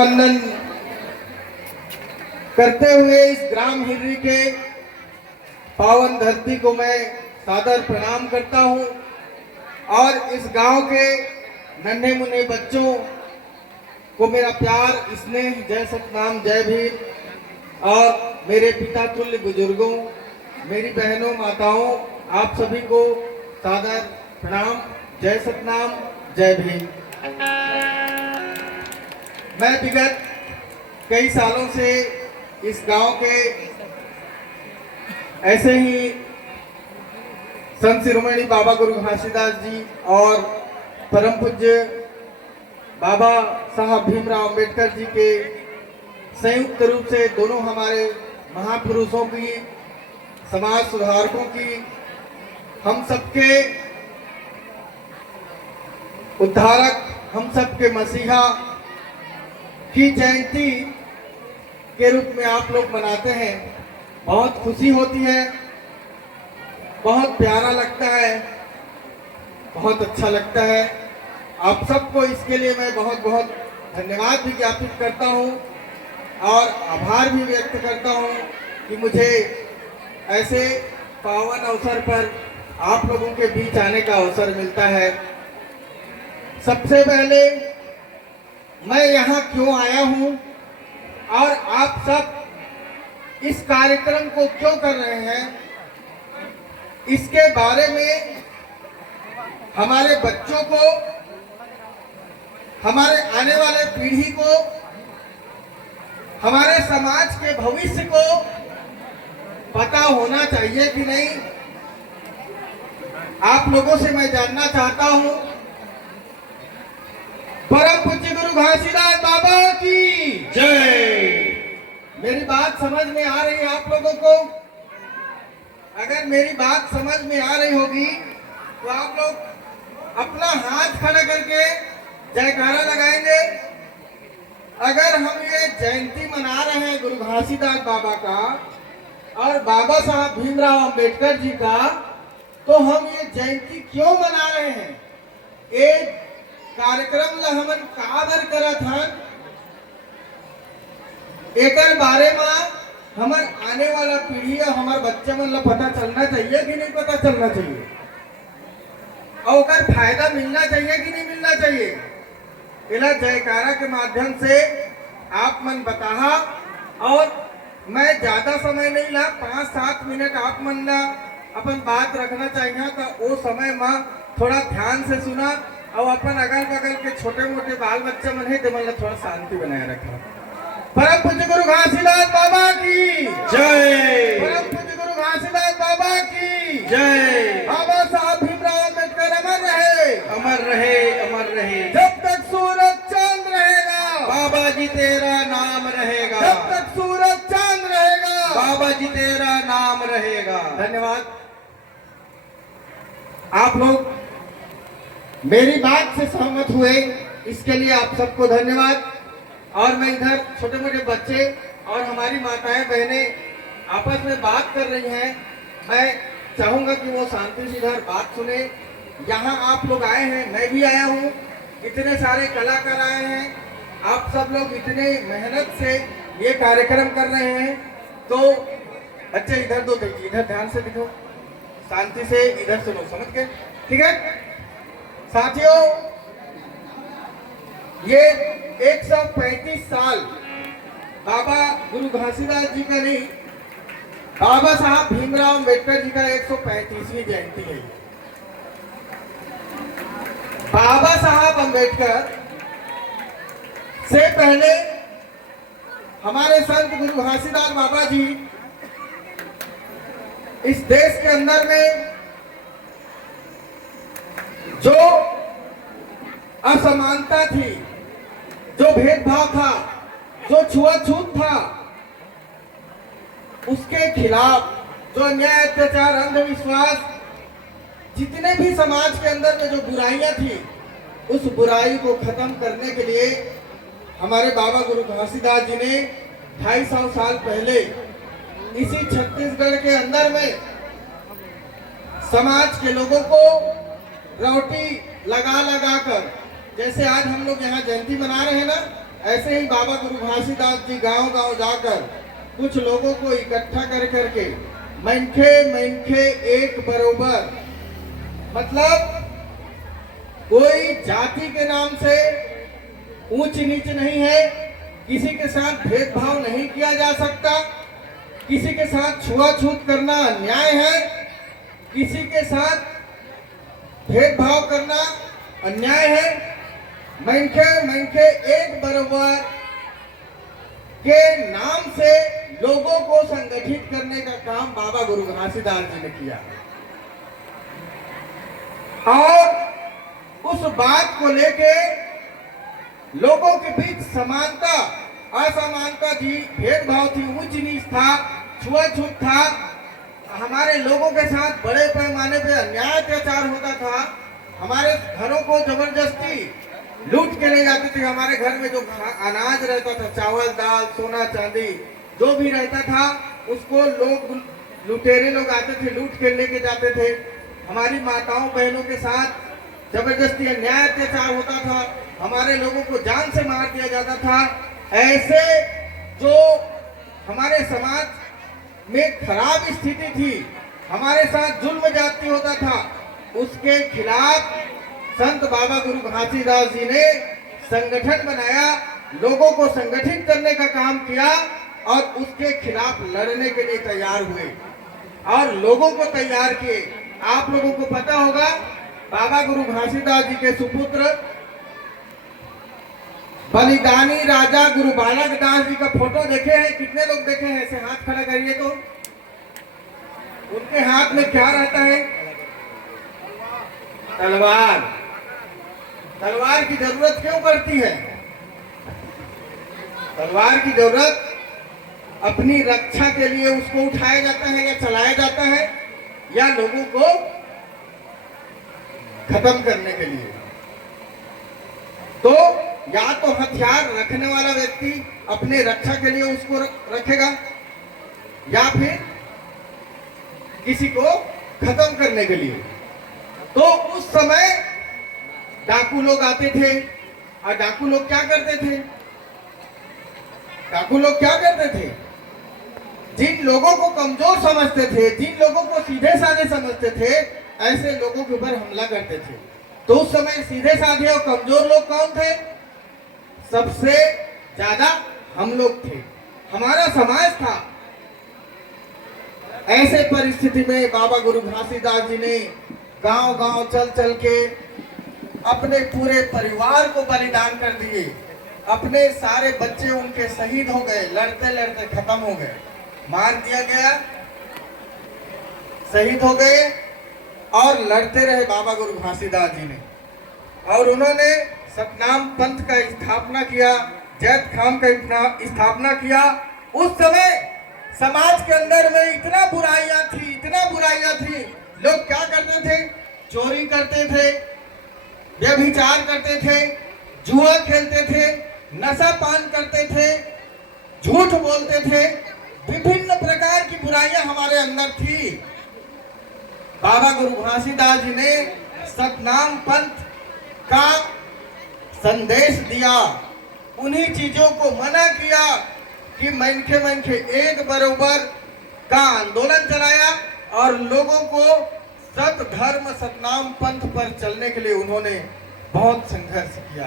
वंदन करते हुए इस ग्राम हिर्री के पावन धरती को मैं सादर प्रणाम करता हूं और इस गांव के नन्हे मुन्ने बच्चों को मेरा प्यार, स्नेह, जय सतनाम, जय भीम और मेरे पिता तुल्य बुजुर्गों, मेरी बहनों, माताओं, आप सभी को सादर प्रणाम, जय सतनाम, जय भीम। मैं विगत कई सालों से इस गांव के ऐसे ही संत शिरोमणि बाबा गुरु घासीदास जी और परम पूज्य बाबा साहब भीमराव अंबेडकर जी के संयुक्त रूप से दोनों हमारे महापुरुषों की, समाज सुधारकों की, हम सबके उद्धारक, हम सबके मसीहा की जयंती के रूप में आप लोग मनाते हैं। बहुत खुशी होती है, बहुत प्यारा लगता है, बहुत अच्छा लगता है। आप सबको इसके लिए मैं बहुत बहुत धन्यवाद भी ज्ञापित करता हूं और आभार भी व्यक्त करता हूं कि मुझे ऐसे पावन अवसर पर आप लोगों के बीच आने का अवसर मिलता है। सबसे पहले मैं यहाँ क्यों आया हूँ और आप सब इस कार्यक्रम को क्यों कर रहे हैं, इसके बारे में हमारे बच्चों को, हमारे आने वाले पीढ़ी को, हमारे समाज के भविष्य को पता होना चाहिए कि नहीं, आप लोगों से मैं जानना चाहता हूं। परम पूज्य गुरु घासीदास बाबा की जय। मेरी बात समझ में आ रही है आप लोगों को? अगर मेरी बात समझ में आ रही होगी तो आप लोग अपना हाथ खड़ा करके जयकारा लगाएंगे। अगर हम ये जयंती मना रहे हैं गुरु घासीदास बाबा का और बाबा साहब भीमराव अंबेडकर जी का, तो हम ये जयंती क्यों मना रहे हैं? एक कार्यक्रम ला हमन काबर करत हन, एकर बारे में हमार आने वाला पीढ़ी और हमारे बच्चे मन ला पता चलना चाहिए कि नहीं पता चलना चाहिए, और ओकर फायदा मिलना चाहिए कि नहीं मिलना चाहिए। इला जयकारा के माध्यम से आप मन बताहा और मैं ज्यादा समय नहीं ला, 5-7 मिनट आप मन ला अपन बात रखना चाहिए, तो वो समय में थोड़ा ध्यान से सुना और अपन अगल बगल के छोटे मोटे बाल बच्चे मन है तो मन थोड़ा शांति बनाए रखा। परम पूज्य गुरु घासीदास बाबा की जय। परम पूज्य गुरु घासीदास बाबा की जय। बाबा साहब भीमराव अंबेडकर अमर रहे, अमर रहे, अमर रहे। जब तक सूरज चांद रहेगा बाबा जी तेरा नाम रहेगा। जब तक सूरज चांद रहेगा बाबा जी तेरा नाम रहेगा। धन्यवाद। आप लोग मेरी बात से सहमत हुए, इसके लिए आप सबको धन्यवाद। और मैं इधर छोटे मोटे बच्चे और हमारी माताएं बहनें आपस में बात कर रही हैं, मैं चाहूंगा कि वो शांति से इधर बात सुने। यहाँ आप लोग आए हैं, मैं भी आया हूँ, इतने सारे कलाकार आए हैं, आप सब लोग इतने मेहनत से ये कार्यक्रम कर रहे हैं, तो बच्चे इधर दो, देखिए इधर ध्यान से दिखो, शांति से इधर सुनो, समझ गए? ठीक है साथियों, ये 135 साल बाबा गुरु घासीदास जी का नहीं, बाबा साहब भीमराव अंबेडकर जी का 135वीं जयंती है। बाबा साहब अंबेडकर से पहले हमारे संत गुरु घासीदास बाबा जी इस देश के अंदर में जो असमानता थी, जो भेदभाव था, जो छुआछूत था, उसके खिलाफ, जो अन्याय, अत्याचार, अंधविश्वास, जितने भी समाज के अंदर में जो बुराइयां थी, उस बुराई को खत्म करने के लिए हमारे बाबा गुरु घासीदास जी ने 250 साल पहले इसी छत्तीसगढ़ के अंदर में समाज के लोगों को रोटी लगा लगा कर, जैसे आज हम लोग यहाँ जयंती मना रहे हैं ना, ऐसे ही बाबा गुरु घासीदास जी गांव-गांव जाकर कुछ लोगों को इकट्ठा कर करके मनखे मनखे एक बरोबर, मतलब कोई जाति के नाम से ऊंच नीच नहीं है, किसी के साथ भेदभाव नहीं किया जा सकता, किसी के साथ छुआछूत करना अन्याय है, किसी के साथ भेदभाव करना अन्याय है। मनखे मनखे एक बराबर के नाम से लोगों को संगठित करने का काम बाबा गुरु घासीदास जी ने किया और उस बात को लेके लोगों के बीच समानता असमानता थी, भेदभाव थी, ऊंच नीच था, छुआछूत था, हमारे लोगों के साथ बड़े पैमाने पे अन्याय अत्याचार होता था, हमारे घरों को जबरदस्ती लूट के ले जाते थे, हमारे घर में जो अनाज रहता था, चावल दाल सोना चांदी जो भी रहता था उसको लोग लुटेरे लोग आते थे, लूट के लेके जाते थे, हमारी माताओं बहनों के साथ जबरदस्ती अन्याय अत्याचार होता था, हमारे लोगों को जान से मार दिया जाता था। ऐसे जो हमारे समाज में खराब स्थिति थी, हमारे साथ जुल्म जाति होता था, उसके खिलाफ संत बाबा गुरु घासीदास जी ने संगठन बनाया, लोगों को संगठित करने का काम किया और उसके खिलाफ लड़ने के लिए तैयार हुए और लोगों को तैयार किए। आप लोगों को पता होगा बाबा गुरु घासीदास जी के सुपुत्र बलिदानी राजा गुरु बालक दास जी का फोटो देखे हैं? कितने लोग देखे हैं? ऐसे हाथ खड़ा करिए तो। उनके हाथ में क्या रहता है? तलवार। तलवार की जरूरत क्यों पड़ती है? तलवार की जरूरत अपनी रक्षा के लिए उसको उठाया जाता है या चलाया जाता है या लोगों को खत्म करने के लिए। तो या तो हथियार रखने वाला व्यक्ति अपने रक्षा के लिए उसको रखेगा या फिर किसी को खत्म करने के लिए। तो उस समय डाकू लोग आते थे और डाकू लोग क्या करते थे? डाकू लोग क्या करते थे? जिन लोगों को कमजोर समझते थे, जिन लोगों को सीधे साधे समझते थे, ऐसे लोगों के ऊपर हमला करते थे। तो उस समय सीधे साधे और कमजोर लोग कौन थे? सबसे ज्यादा हम लोग थे, हमारा समाज था। ऐसे परिस्थिति में बाबा गुरु घासीदास जी ने गांव-गांव चल चल के अपने पूरे परिवार को बलिदान कर दिए। अपने सारे बच्चे उनके शहीद हो गए, लड़ते लड़ते खत्म हो गए, मार दिया गया, शहीद हो गए और लड़ते रहे बाबा गुरु घासीदास जी ने। और उन्होंने सतनाम पंथ का स्थापना किया, जैत खाम का स्थापना किया। उस समय समाज के अंदर में इतना बुराइयां थी, इतना बुराइयां थी, लोग क्या करते थे? चोरी करते थे, व्यभिचार करते थे, जुआ खेलते थे, नशा पान करते थे, झूठ बोलते थे, विभिन्न प्रकार की बुराइयां हमारे अंदर थी। बाबा गुरु घासीदास जी ने सतनाम पंथ का संदेश दिया, उन्हीं चीजों को मना किया कि मनखे मनखे एक बरोबर का आंदोलन चलाया और लोगों को सत धर्म सतनाम पंथ पर चलने के लिए उन्होंने बहुत संघर्ष किया।